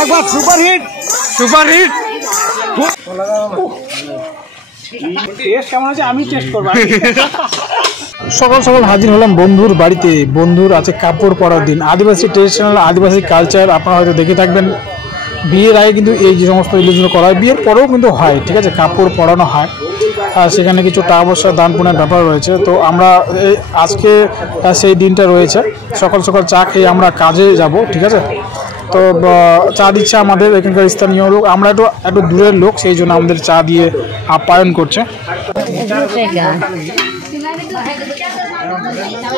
एक बार super hit test কেমন আছে আমি টেস্ট করব। সকাল সকাল হাজির হলাম বন্ধুর বাড়িতে। বন্ধুর আছে কাপড় পরার দিন। আদিবাসী ট্রেডিশনাল আদিবাসী কালচার আপনারা হয়তো দেখে থাকবেন। বিয়ের আগে কিন্তু এই যে সমস্ত ইলিশগুলো করা হয়, বিয়ের পরেও কিন্তু হয়, ঠিক আছে, কাপড় পরানো হয় আর সেখানে কিছু টাকা পয়সা দান পুণ্যের ব্যাপার রয়েছে। তো আমরা আজকে সেই দিনটা রয়েছে, সকাল সকাল চা খেয়ে আমরা কাজে যাব, ঠিক আছে। তো চা দিচ্ছে আমাদের এখানকার স্থানীয় লোক, আমরা একটু দূরের লোক, সেই জন্য আমাদের চা দিয়ে আপ্যায়ন করছে।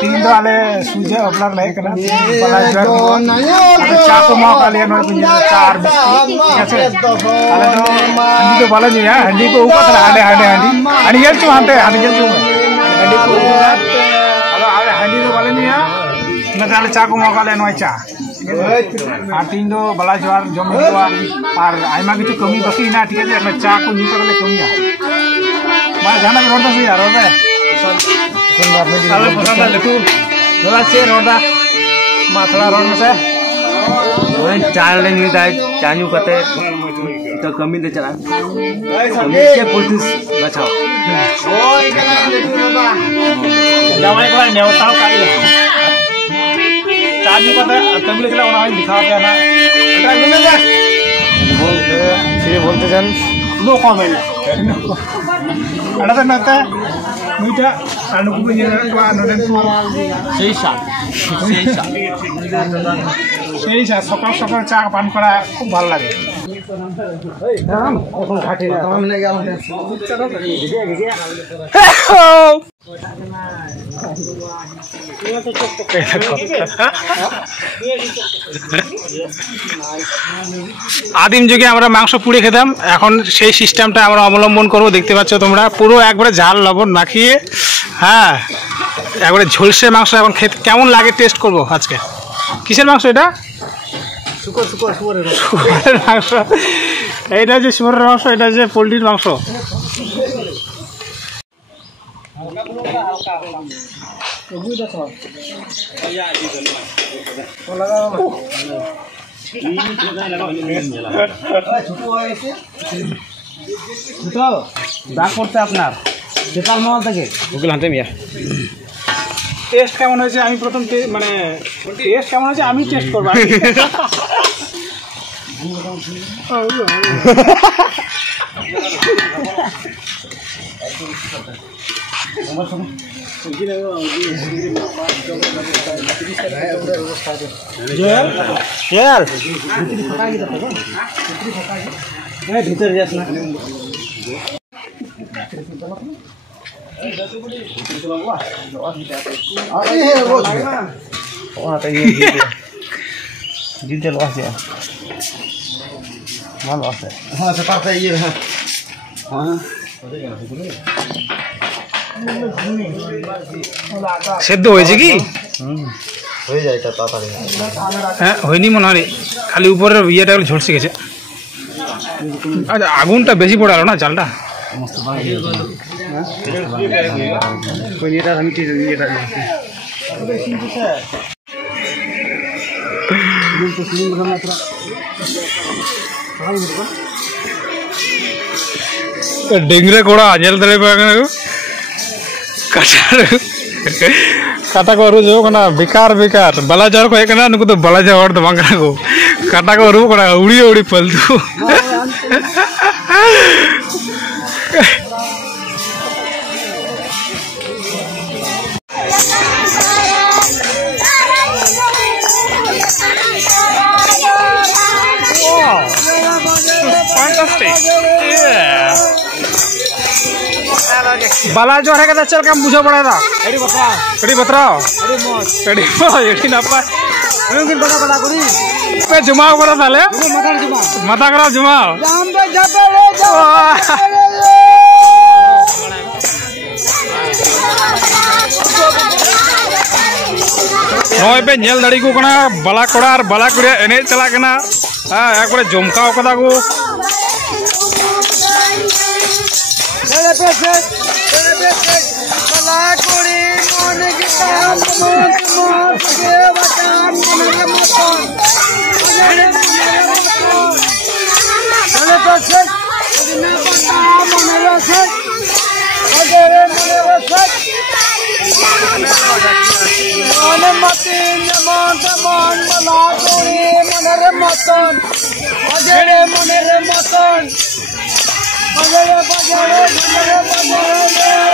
तीन तो आले सूझे अपना लाइक करना चार को माँ का लिया नॉट चार कैसे आले तो हंडी तो बाला नहीं है, हंडी को ऊपर तरह हंडी हंडी हंडी हंडी जल चुका हंटे हंडी जल चुका हंडी को आले आले हंडी तो बाला नहीं है ना आले चार को माँ का लिया नॉट चार আর তিন তো বালা জোয়ার জমি দেওয়া আর আইমা কিছু কমি বাকি না, ঠিক আছে, একটা চা কো নিতে গেলে কমি আর মানে জানা কি রোডা আর Rhoda kalau pesan dah itu, kalau sih roda, masalah roda saya, orang jalan ni dah janju kata, itu kami dah jalan, kami ke politis bacau. Oh, ini itu roda. Jangan ikut nyawa tahu kaya. janju kata, kami dah jalan orang ini dikhau dia na, kita gimana dah? बोलते जन no comment ada kan nata muda anu ku punya ko noden ko সেই সকাল সকাল চা পান করা খুব ভালো লাগে। আদিম যুগে আমরা মাংস পুড়ে খেতাম, এখন সেই সিস্টেমটা আমরা অবলম্বন করবো। দেখতে পাচ্ছ তোমরা পুরো একবারে ঝাল লবণ মাখিয়ে, হ্যাঁ, একবারে ঝলসে মাংস এখন খেতে কেমন লাগে টেস্ট করবো আজকে। কিসের মাংস এটা? শুকরের মাংস। এইটা যে শুকরের মাংস, এটা যে পোলট্রির মাংস। দাগ করতে আপনার সেটাল মাল থেকে ওগুলো হাতে মিয়া। টেস্ট কেমন হয়েছে আমি প্রথম মানে টেস্ট কেমন হয়েছে আমি টেস্ট করবো। ভিতরে যাস না, জিলতে লস আছে ভালো আছে। হ্যাঁ সেটা ইয়ে হ্যাঁ সেদ্ধ হয়েছে কি? হয়ে যায় এটা তাড়াতাড়ি। হ্যাঁ হয়নি মনে হয়, খালি উপরের ইয়েটা ঝলসে গেছে। আচ্ছা আগুনটা বেশি পড়ে গেল না, জালটা डेंगरे कोड़ा आजल तले पे काटा को रू जो कना बेकार बेकार बला जर को एकना नुको तो बला जवर तो मांगना को काटा को रू कना उड़ी उड़ी पलतू बाला जो है कहता चल काम बुझा पड़ा था एडी बताओ एडी ना पा लेकिन बड़ा बड़ा करी पे जुमाओ करा साले माथा करा जुमाओ जाम पे जापे ले जाओ नय पे नेल दाड़ी को कना बाला कोड़ा और बाला कुड़िया एने चला कना हां एक बारे जमकाओ कदा को মতি যেমন তেমন বলা করি মনের মতন বাজারে মনের মতন বাজারে বাজারে বাজারে বাজারে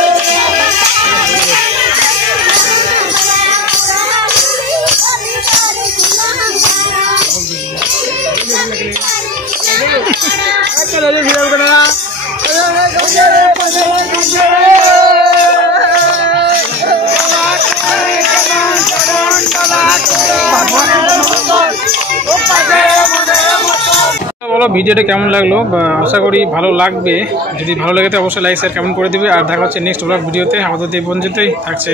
বলো ভিডিওটা কেমন লাগলো, আশা করি ভালো লাগবে। যদি ভালো লাগে তো অবশ্যই লাইক শেয়ার কমেন্ট করে দিবে। আর দেখা হচ্ছে নেক্সট ব্লগ ভিডিওতে। আমাদের এই পর্যন্তই থাকছে।